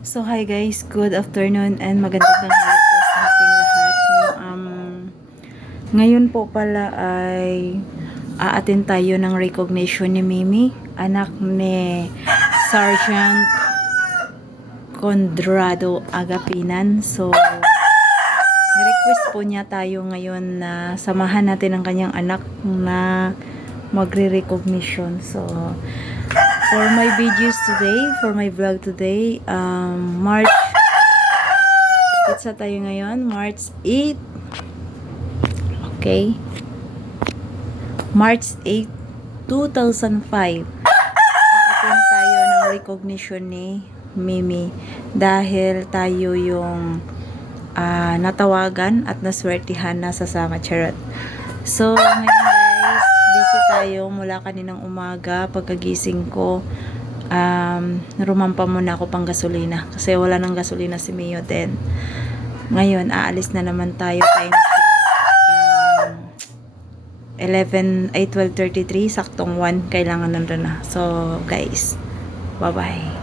So hi guys, good afternoon and magandang tanghali po sa ating lahat. Ngayon po pala ay aatin tayo ng recognition ni Mimi, anak ni Sergeant Condrado Agapinan. So request po niya tayo ngayon na samahan natin ang kanyang anak na magre-recognition. So for my videos today, for my vlog today, March, itsa tayo ngayon, March 8, okay, March 8, 2005, aatin tayo ng recognition ni Mimi dahil tayo yung natawagan at naswertihan na sasama, charot. So ngayon guys, busy tayo mula kaninang umaga. Pagkagising ko, rumampa muna ako pang gasolina kasi wala nang gasolina si Mio. Then ngayon aalis na naman tayo, time 12:33, saktong 1 kailangan nandun na. So guys, bye bye.